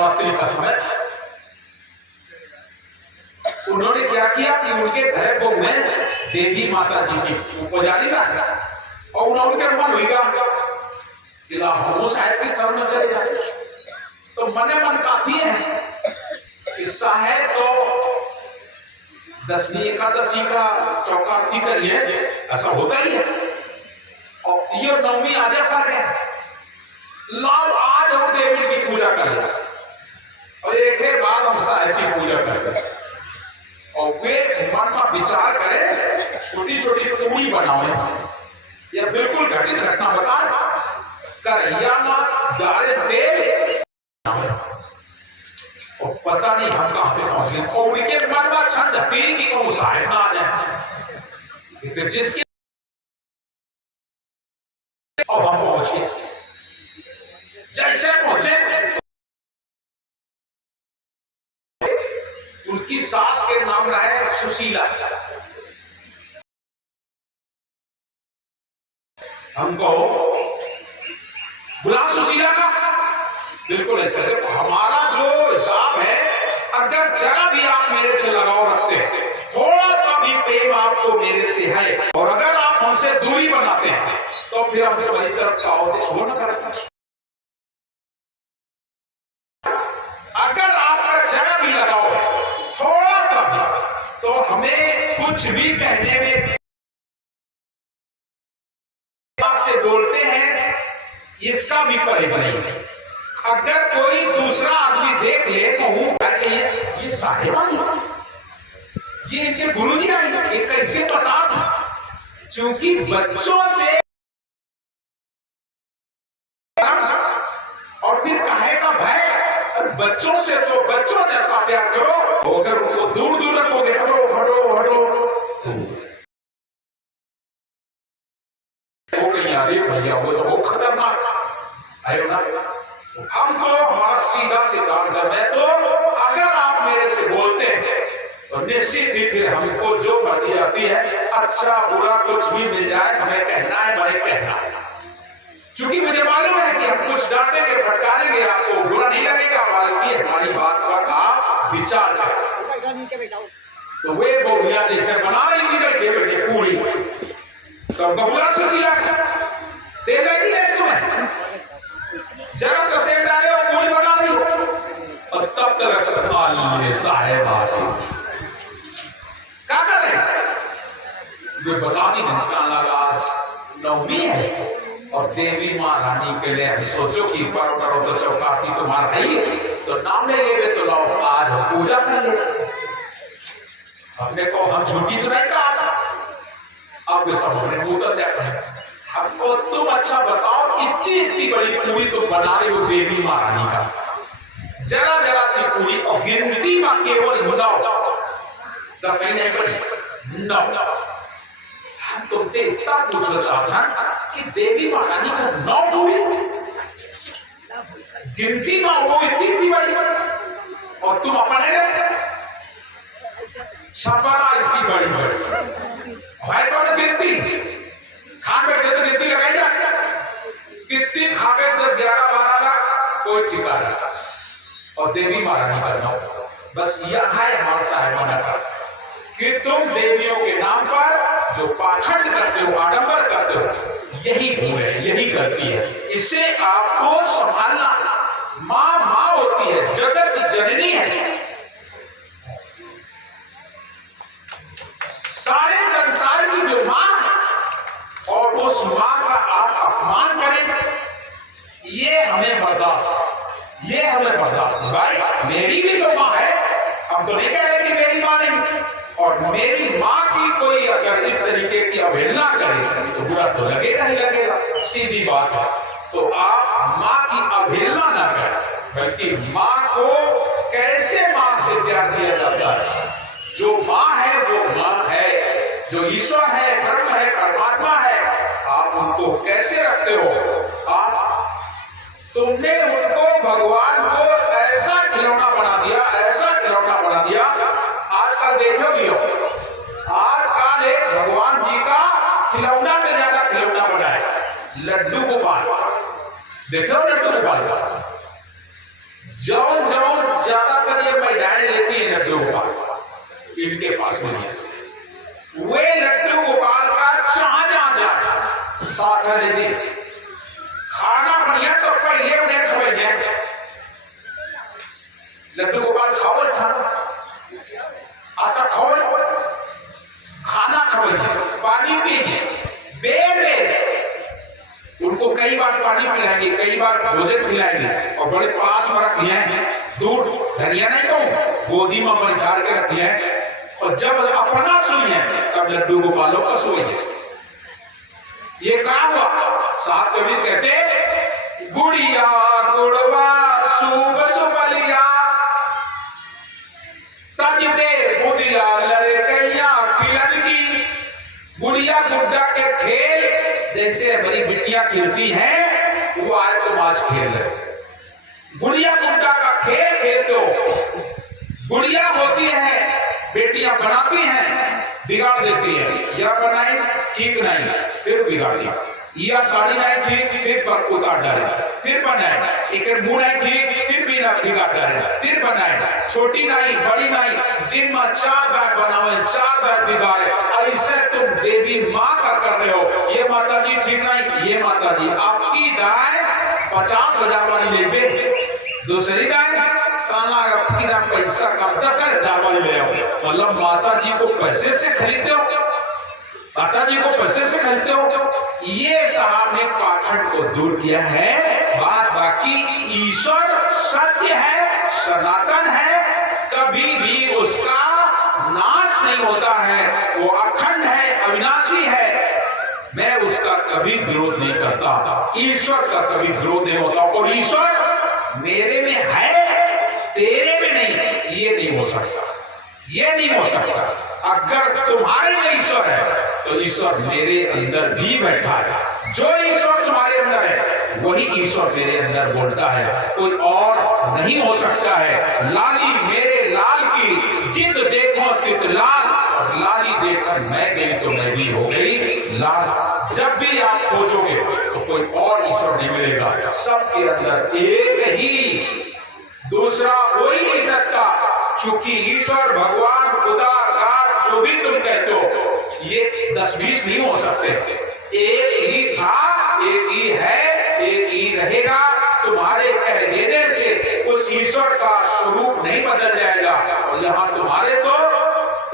नवरात्रि का समय था। उन्होंने क्या किया कि उनके घर को में देवी माता जी की पुजारी रख और उनके मन हुई का हम साहेब की शरण में चले जाए। तो मने मन काफी है कि साहेब तो दसवीं एकादशी का चौकाती करिए, ऐसा होता ही है। और ये नवमी आजा पर है, लाल आज और देवी की पूजा कर लिया और एक ही बाद हम साहेब की पूजा करते हैं। और वे मन में विचार करें, छोटी छोटी पूरी बनाओ या बिल्कुल घटित घटना बता करैया में गारे तेल और पता नहीं हम कहां पे पहुंच गए। और उनके मन में क्षण झपी कि कौन साहेब ना आ जाए, जिसकी और हम पहुंच गए। जैसे पहुंचे उनकी सास के नाम रहे सुशीला। हमको बुला सुशीला का बिल्कुल ऐसा है। हमारा जो हिसाब है, अगर जरा भी आप मेरे से लगाव रखते हैं, थोड़ा सा भी प्रेम आपको मेरे से है और अगर आप हमसे दूरी बनाते हैं तो फिर हम तुम्हारी तरफ का हो ना करता। अगर आपका जरा भी लगाव थोड़ा सा भी तो हमें कुछ भी कहने में आपसे बोलते हैं, इसका भी परहेज नहीं। अगर कोई दूसरा आदमी देख ले तो ये साहिबा ये इनके गुरुजी आए, ये कैसे बता था? क्योंकि बच्चों से और फिर काहे का भय, बच्चों से तो बच्चों जैसा प्यार करो, अगर उनको दूर दूर रखोगे, हटो हटो हटो हो गई यार भैया, वो तो बहुत खतरनाक है ना। हम तो हमारा सीधा सिद्धांत है, तो अगर आप मेरे से बोलते हैं तो निश्चित ही फिर हमको जो मर्जी आती है, अच्छा बुरा कुछ भी मिल जाए, हमें कहना है, हमें कहना है। क्योंकि मुझे मालूम है कि हम कुछ डांटेंगे फटकारेंगे, आपको बुरा नहीं लगेगा, बल्कि हमारी बात पर आप विचार करें। तो वे बोलिया जैसे बना रही थी बैठे बैठे पूरी, तो बहुला सुशीला तेल लगी ना तुम्हें, जरा सा तेल डाले और पूरी बना रही हो। और तब तक साहेब क्या कर रहे हैं, जो बता दी घंटा लगा, आज नवमी है और देवी माँ रानी के लिए हम सोचो कि करो करो तो चौकाती तुम्हारा ही है, तो नाम ले लेंगे तो लोग आज पूजा कर ले। हमने को हम झूठी तो नहीं कहा, अब समझने पूजा देखा हमको, तुम अच्छा बताओ, इतनी इतनी बड़ी पूरी तुम बना रही हो देवी माँ रानी का, जरा जरा सी पूरी और गिनती में केवल 9, 10 नहीं बनी 9। हम तुमसे इतना पूछना चाहता कि देवी माँ रानी का 9 पूरी गिनती में वो इतनी बड़ी, और तुम अपने छपरा इसी बड़ी बड़ी भाई कौन गिनती खा बैठे तो गिनती लगाई जा, कितनी खा गए 10, 11, 12 लाख कोई ठिकाना नहीं। और देवी महारानी का 9, बस यह है हमारा साहिबाना का कि तुम देवियों के नाम पर जो पाखंड करते हो, आडंबर करते हो, यही भूल है, यही गलती है। इससे आपको संभालना। माँ माँ होती है, जगत की जननी है, सारे संसार की जो माँ, और उस माँ का आप अपमान करें, ये हमें बर्दाश्त, ये हमें बर्दाश्त नहीं। भाई मेरी भी तो माँ है, हम तो नहीं कह रहे कि मेरी माँ नहीं, और मेरी माँ की कोई अगर इस तरीके की अवहेलना करे तो बुरा तो लगेगा ही लगेगा, सीधी बात है। तो आप माँ की अवहेलना ना करें, बल्कि माँ को कैसे माँ से प्यार किया जाता है। जो माँ है वो माँ है, जो ईश्वर है, ब्रह्म है, परमात्मा है, आप उनको कैसे रखते हो। आप तुमने उनको, भगवान को ऐसा खिलौना बना दिया, ऐसा खिलौना बना दिया। आजकल देखोगे आजकल एक भगवान जी का खिलौना से ज्यादा खिलौना बनाया, लड्डू गोपाल। देखो लड्डू गोपाल का जौन जौन ज्यादातर ये महिलाएं लेती है लड्डू गोपाल इनके पास में है, वे लड्डू गोपाल का जहां जहां जाए साथ ले दे खाना बढ़िया तो पहले उन्हें खबर गया लड्डू गोपाल खाओ खाना आता खाओ खाना खबर पानी पीजिए बेर उनको कई बार पानी पिलाएंगे, कई बार भोजन खिलाएंगे और बड़े पास में रखी है, दूध धनिया नहीं कहूं गोदी में बैठा के रखी है और जब अपना सुनिए तब लड्डू गोपालों का सोई है। ये क्या हुआ? सात कबीर कहते गुड़िया गुड़वा शुभ सुबलिया तज दे बुदिया लड़कैया खिलन की। गुड़िया गुड्डा के खेल जैसे हमारी बिटियां खेलती हैं वो आज तुम आज खेल रहे। गुड़िया गुड्डा का खेल खेलते हो, गुड़िया होती है बेटियां बनाती हैं बिगाड़ देती है, या बनाई ठीक नहीं फिर बिगाड़ दिया, या साड़ी नहीं ठीक फिर उतार डाले, फिर बनाए एक मुंह नहीं ठीक फिर बिगाड़ डाले, फिर बनाए छोटी नहीं बड़ी नहीं, दिन में 4 बार बनावे 4 बार बिगाड़े। ऐसे तुम देवी माँ का कर रहे हो, ये माता जी ठीक नहीं, ये माता जी आपकी गाय 50,000 वाली ले दे, दूसरी गाय पैसा कम 10,000 वाली ले आओ। मतलब माता जी को पैसे से खरीदते हो, माता जी को पैसे से खरीदते हो। ये साहब ने पाखंड को दूर किया है। बात बाकी ईश्वर सत्य है, सनातन है, कभी भी उसका नाश नहीं होता है, वो अखंड है, अविनाशी है। मैं उसका कभी विरोध नहीं करता, ईश्वर का कभी विरोध नहीं होता। और ईश्वर मेरे में है तेरे में नहीं, ये नहीं हो सकता, ये नहीं हो सकता। अगर तुम्हारे में ईश्वर है तो ईश्वर मेरे अंदर भी बैठा है। जो ईश्वर तुम्हारे अंदर है वही ईश्वर मेरे अंदर बोलता है, कोई और नहीं हो सकता है। लाली मेरे लाल की जित देखो तित लाल, और लाली देखकर मैं गई तो मैं भी हो गई लाल। जब भी आप खोजोगे तो कोई और ईश्वर नहीं मिलेगा, सबके अंदर एक ही, दूसरा हो ही नहीं सकता। क्योंकि ईश्वर भगवान खुदा गाड जो भी तुम कहते हो ये 10-20 नहीं हो सकते, एक ही था, एक ही है, एक ही रहेगा। तुम्हारे कह देने से उस ईश्वर का स्वरूप नहीं बदल जाएगा। और यहाँ तुम्हारे तो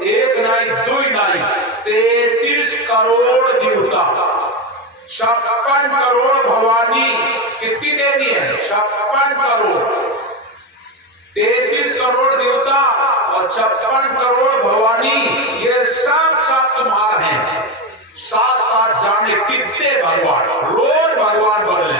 एक नहीं दो नहीं 33 करोड़ देवता, 56 करोड़ भवानी, कितनी देवी है? 56 करोड़, 33 करोड़ देवता और 56 करोड़ भवानी, ये सब तुम्हारे हैं। साथ जाने कितने भगवान, रोज भगवान बदले,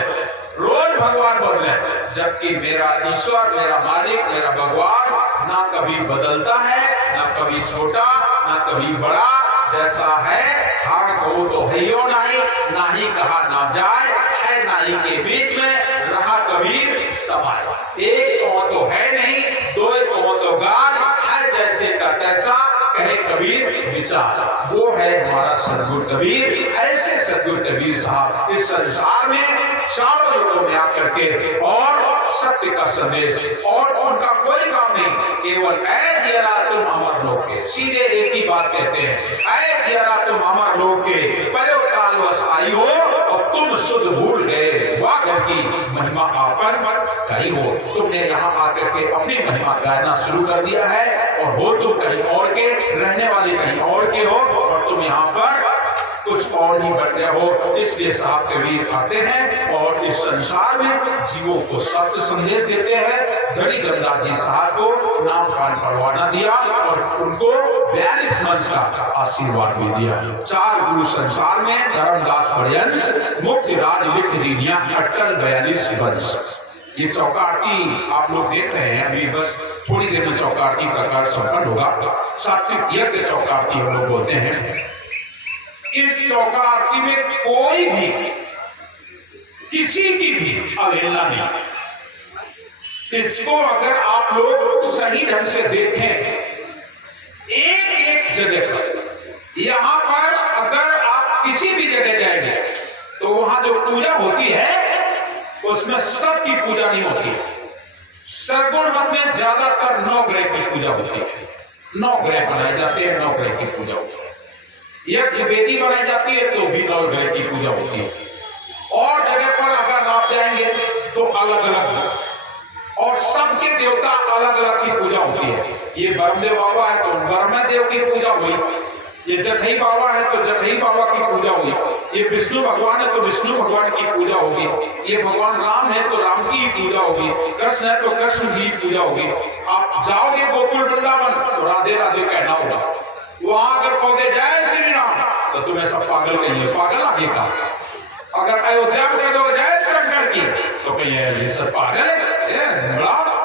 रोज भगवान बदले। जबकि मेरा ईश्वर, मेरा मालिक, मेरा भगवान ना कभी बदलता है, ना कभी छोटा, ना कभी बड़ा, जैसा है हाँ कहो तो है यो नहीं, ना ही कहा ना जाए, है ना ही के बीच में रहा कबीर समाये। एक कहो तो है नहीं, दो कहो तो गाल, है जैसे का तैसा, कहे कबीर विचार। वो है हमारा सदगुरु कबीर। ऐसे सदगुरु कबीर साहब इस संसार में चारों युगों में आकर के और सत्य का संदेश, और उनका कोई काम नहीं, केवल ऐ जियरा तुम अमर लोग के, सीधे एक ही बात कहते हैं, ऐ जियरा तुम अमर लोग के, परो कालवश आई हो और तुम शुद्ध भूल गए, वाह घर की महिमा आपन कहीं हो। तुमने यहाँ आकर के अपनी महिमा गायना शुरू कर दिया है, और हो तुम कहीं और के, रहने वाले कहीं और के हो, और तुम यहाँ पर कुछ और ही बन गए हो। इसलिए साहब कबीर आते हैं और इस संसार में जीवों को सत्य संदेश देते हैं। धनी गंगा जी साहब को नाम कान परवाना दिया और उनको 42 वंश का आशीर्वाद भी दिया। 4 गुरु संसार में धर्मदास पर्यंस, मुक्ति राज लिख दीनिया अटल 42 वंश। ये चौकाटी आप लोग देख रहे हैं, अभी बस थोड़ी देर में चौकाटी का कार्य संपन्न होगा। सात्विक यज्ञ चौकाटी हम लोग बोलते हैं। इस चौकाटी में कोई भी किसी की भी अवहेलना नहीं। इसको अगर आप लोग सही ढंग से देखें, एक जगह पर, यहां पर अगर आप किसी भी जगह जाएंगे तो वहां जो पूजा होती है उसमें सबकी पूजा नहीं होती, सरगुण मत में ज्यादातर 9 ग्रह की पूजा होती है। 9 ग्रह बनाए जाते हैं, 9 ग्रह की पूजा होती है। यज्ञ वेदी बनाई जाती है तो भी 9 ग्रह की पूजा होती है। और जगह पर अगर आप जाएंगे तो अलग अलग, और सबके देवता अलग अलग की पूजा होती है। ये ब्रह्मदेव बाबा है तो ब्रह्मदेव की पूजा हुई, ये जठई बाबा है तो जठई बाबा की पूजा हुई, ये विष्णु भगवान है तो विष्णु भगवान की पूजा होगी, ये भगवान राम है तो राम की पूजा होगी, कृष्ण है तो कृष्ण की पूजा होगी। आप जाओगे गोकुल वृंदावन तो राधे राधे कहना होगा। वहां अगर कहोगे जय श्री राम तो तुम्हें सब पागल कहिए, पागल आगे का। अगर अयोध्या में कह दो जय शंकर की तो कहिए ये सब पागल है,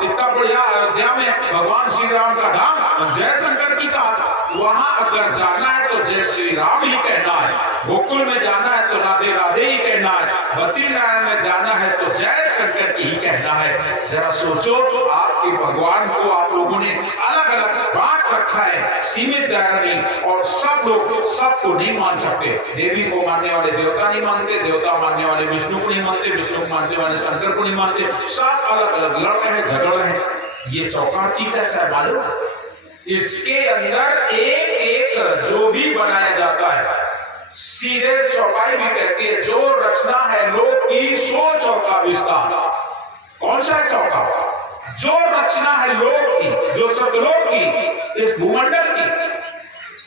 इतना बढ़िया अयोध्या में भगवान श्री राम का धाम, जय शंकर की कहा। वहां अगर जाना है तो जय श्री राम ही कहना है, गोकुल में जाना है तो राधे राधे ही कहना है, बद्रीनारायण में जाना है तो जय शंकर की ही कहना है। जरा सोचो आपके भगवान को आप लोगों ने अलग अलग बांट रखा है, सीमित धरनी, और सब लोग सबको नहीं मान सकते। देवी को मानने वाले देवता नहीं मानते, देवता मानने वाले विष्णु को नहीं मानते, विष्णु को मानने वाले शंकर को नहीं मानते, सब अलग अलग लड़ रहे हैं, झगड़ रहे हैं। ये चौपाटी कैसा है मालूम? इसके अंदर एक एक जो भी बनाया जाता है, सीधे चौपाई भी कहती है, जो रचना है लोक की सो चौका विस्तार। कौन सा चौका? जो रचना है लोक की, जो सतलोक की, इस भूमंडल की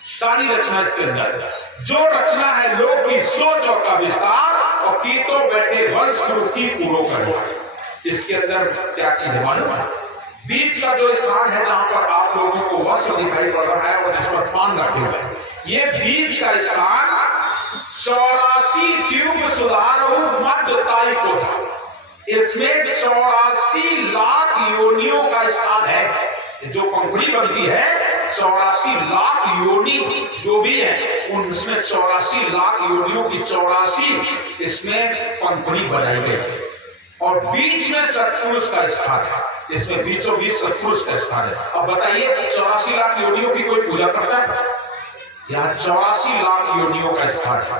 सारी रचना इसके अंदर, जो रचना है लोक की सो चौका विस्तार, और की तो बैठे वंश की पूरो कर। इसके अंदर क्या चीज है मालूम है? बीच का जो स्थान है जहां पर आप लोगों को वस्त्र दिखाई पड़ रहा है और जिस पर पान रखे हुए हैं, ये बीच का स्थान 84 द्वीप सुधारो मध्यताई को था। इसमें 84 लाख योनियों का स्थान है। जो पंखुड़ी बनती है 84 लाख योनि जो भी है, उनमें 84 लाख योनियों की 84 इसमें पंखुड़ी बनाई गई, और बीच में सत्पुरुष का स्थान है। इसमें बीचों बीच सत्पुरुष का स्थान है। अब बताइए 84 लाख योनियों की कोई पूजा करता है? यहाँ 84 लाख योनियों का स्थान है।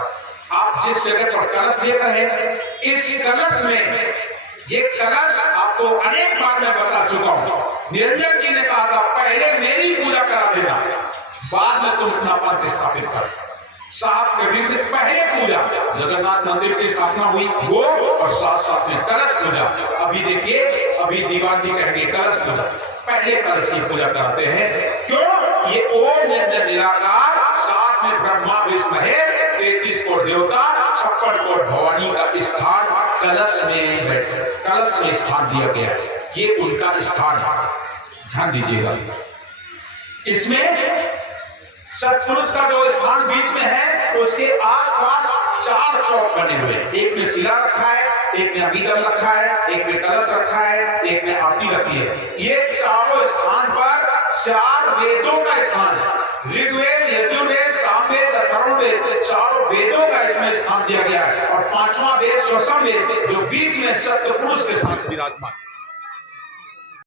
आप जिस जगह पर कलश देख रहे हैं, इस कलश में, ये कलश आपको अनेक बार मैं बता चुका हूं। निरंजन जी ने कहा था पहले मेरी पूजा करा देना, बाद में तुम अपना पंथ स्थापित कर। साहब कबीर ने पहले पूजा, जगन्नाथ मंदिर की स्थापना हुई वो, और साथ साथ में कलश पूजा। अभी देखिए, अभी दीवान जी कहेंगे कलश पूजा, पहले कलश की पूजा करते हैं। क्यों? ये ओम निराकार, साथ में ब्रह्मा विष्णु महेश, 33 कोट देवता, 56 कोट भवानी का स्थान कलश में बैठे, कलश में स्थान दिया गया है। ये उनका स्थान है, ध्यान दीजिएगा। इसमें सत्पुरुष का जो स्थान बीच में है, उसके आसपास 4 चौक बने हुए हैं। एक में शिला रखा है, एक में अभिगम रखा है, एक में कलश रखा है, एक में आरती रखी है। ये चारों स्थान पर 4 वेदों का स्थान है। ऋग्वेद, यजुर्वेद, सामवेद, अथर्ववेद, चारों वेदों का इसमें स्थान दिया गया है। और 5वां वेद स्वसम वेद, जो बीच में सत्पुरुष के साथ विराजमान।